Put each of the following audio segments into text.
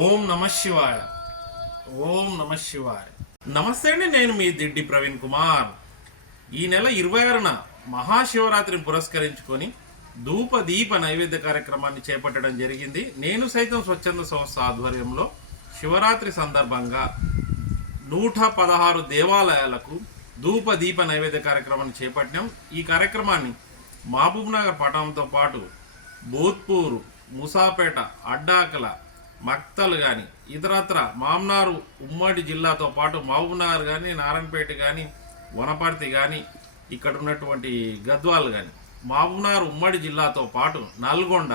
ఓం నమ శివాయ. ఓం నమ శివాయ. నమస్తే అండి నేను మీ దిడ్డి ప్రవీణ్ కుమార్. ఈ నెల ఇరవై ఆరున మహాశివరాత్రిని పురస్కరించుకొని ధూప దీప నైవేద్య కార్యక్రమాన్ని చేపట్టడం జరిగింది. నేను సైతం స్వచ్ఛంద సంస్థ ఆధ్వర్యంలో శివరాత్రి సందర్భంగా నూట పదహారు దేవాలయాలకు ధూప దీప నైవేద్య కార్యక్రమాన్ని చేపట్టాం ఈ కార్యక్రమాన్ని మహబూబ్నగర్ పట్టణంతో పాటు భూత్పూర్ ముసాపేట అడ్డాకల మక్తలు కానీ ఇతరత్ర మామ్నారు ఉమ్మడి జిల్లాతో పాటు మహబూబ్నగర్ కానీ నారాయణపేట కానీ వనపర్తి కానీ ఇక్కడ ఉన్నటువంటి గద్వాలు కానీ మహబూబ్నగర్ ఉమ్మడి జిల్లాతో పాటు నల్గొండ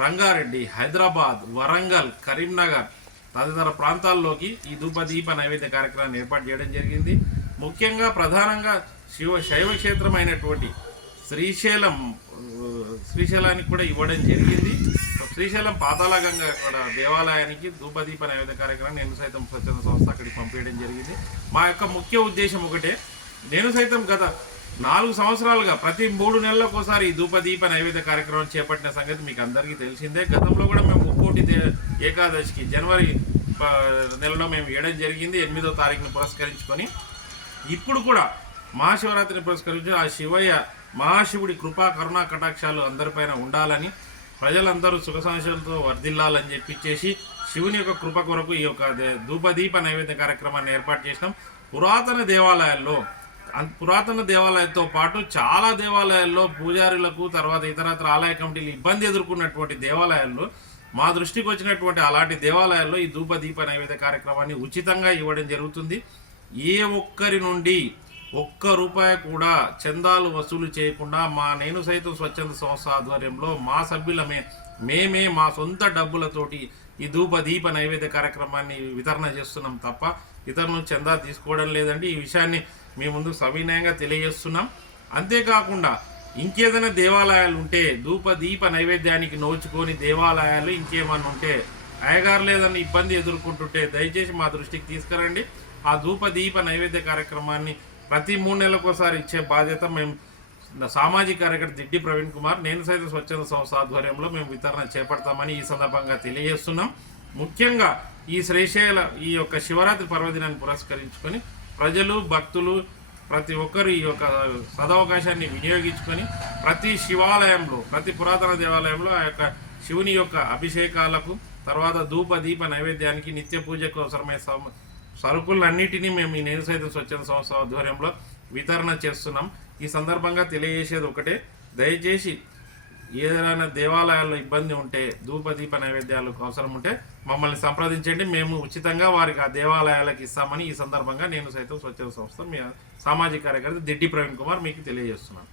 రంగారెడ్డి హైదరాబాద్ వరంగల్ కరీంనగర్ తదితర ప్రాంతాల్లోకి ఈ ధూప దీప నైవేద్య కార్యక్రమాన్ని ఏర్పాటు చేయడం జరిగింది. ముఖ్యంగా ప్రధానంగా శివ శైవ క్షేత్రం అయినటువంటి శ్రీశైలం శ్రీశైలానికి కూడా ఇవ్వడం జరిగింది. శ్రీశైలం పాతాళగంగ అక్కడ దేవాలయానికి ధూపదీప నైవేద్య కార్యక్రమం నేను సైతం స్వచ్ఛంద సంస్థ అక్కడికి పంపించడం జరిగింది. మా యొక్క ముఖ్య ఉద్దేశం ఒకటే. నేను సైతం గత నాలుగు సంవత్సరాలుగా ప్రతి మూడు నెలలకు ఒకసారి ఈ ధూపదీప నైవేద్య కార్యక్రమం చేపట్టిన సంగతి మీకు అందరికీ తెలిసిందే. గతంలో కూడా మేము ముక్కోటి ఏకాదశికి జనవరి నెలలో మేము వేయడం జరిగింది. ఎనిమిదో తారీఖును పురస్కరించుకొని. ఇప్పుడు కూడా మహాశివరాత్రిని పురస్కరించి ఆ శివయ్య మహాశివుడి కృపా కరుణా కటాక్షాలు అందరిపైన ఉండాలని ప్రజలందరూ సుఖ సంశయాలతో వర్ధిల్లాలని చెప్పిచ్చేసి శివుని యొక్క కృప కొరకు ఈ యొక్క ధూపదీప నైవేద్య కార్యక్రమాన్ని ఏర్పాటు చేసినాం. పురాతన దేవాలయాల్లో అన్- పురాతన దేవాలయంతో పాటు చాలా దేవాలయాల్లో పూజారులకు తర్వాత ఇతరత్ర ఆలయ కమిటీలు ఇబ్బంది ఎదుర్కొన్నటువంటి దేవాలయాల్లో మా దృష్టికి వచ్చినటువంటి అలాంటి దేవాలయాల్లో ఈ ధూపదీప నైవేద్య కార్యక్రమాన్ని ఉచితంగా ఇవ్వడం జరుగుతుంది. ఏ ఒక్కరి నుండి ఒక్క రూపాయి కూడా చందాలు వసూలు చేయకుండా మా నేను సైతం స్వచ్ఛంద సంస్థ ఆధ్వర్యంలో మా సభ్యులమే మేమే మా సొంత డబ్బులతోటి ఈ ధూప దీప నైవేద్య కార్యక్రమాన్ని వితరణ చేస్తున్నాం తప్ప ఇతరులను చందా తీసుకోవడం లేదండి. ఈ విషయాన్ని మీ ముందు సవినయంగా తెలియజేస్తున్నాం. అంతేకాకుండా ఇంకేదైనా దేవాలయాలు ఉంటే ధూప దీప నైవేద్యానికి నోచుకొని దేవాలయాలు ఇంకేమన్నా ఉంటే అయ్యగారు లేదని ఇబ్బంది ఎదుర్కొంటుంటే దయచేసి మా దృష్టికి తీసుకురండి. ఆ ధూప దీప నైవేద్య కార్యక్రమాన్ని ప్రతి మూడు నెలలకు ఒకసారి ఇచ్చే బాధ్యత మేము సామాజిక కార్యకర్త దిడ్డి ప్రవీణ్ కుమార్ నేను సైతం స్వచ్ఛంద సంస్థ ఆధ్వర్యంలో మేము వితరణ చేపడతామని ఈ సందర్భంగా తెలియజేస్తున్నాం. ముఖ్యంగా ఈ శ్రీశైల ఈ యొక్క శివరాత్రి పర్వదినాన్ని పురస్కరించుకొని ప్రజలు భక్తులు ప్రతి ఒక్కరు ఈ యొక్క సదవకాశాన్ని వినియోగించుకొని ప్రతి శివాలయంలో ప్రతి పురాతన దేవాలయంలో ఆ యొక్క శివుని యొక్క అభిషేకాలకు తర్వాత ధూప దీప నైవేద్యానికి నిత్య పూజకు అవసరమైన సరుకులన్నిటినీ మేము ఈ నేను సైతం స్వచ్ఛంద సంస్థ ఆధ్వర్యంలో వితరణ చేస్తున్నాం. ఈ సందర్భంగా తెలియజేసేది ఒకటే దయచేసి ఏదైనా దేవాలయాల్లో ఇబ్బంది ఉంటే ధూపదీప నైవేద్యాలకు అవసరం ఉంటే మమ్మల్ని సంప్రదించండి. మేము ఉచితంగా వారికి ఆ దేవాలయాలకు ఇస్తామని ఈ సందర్భంగా నేను సైతం స్వచ్ఛంద సంస్థ మీ సామాజిక కార్యకర్త దిడ్డి ప్రవీణ్ కుమార్ మీకు తెలియజేస్తున్నాను.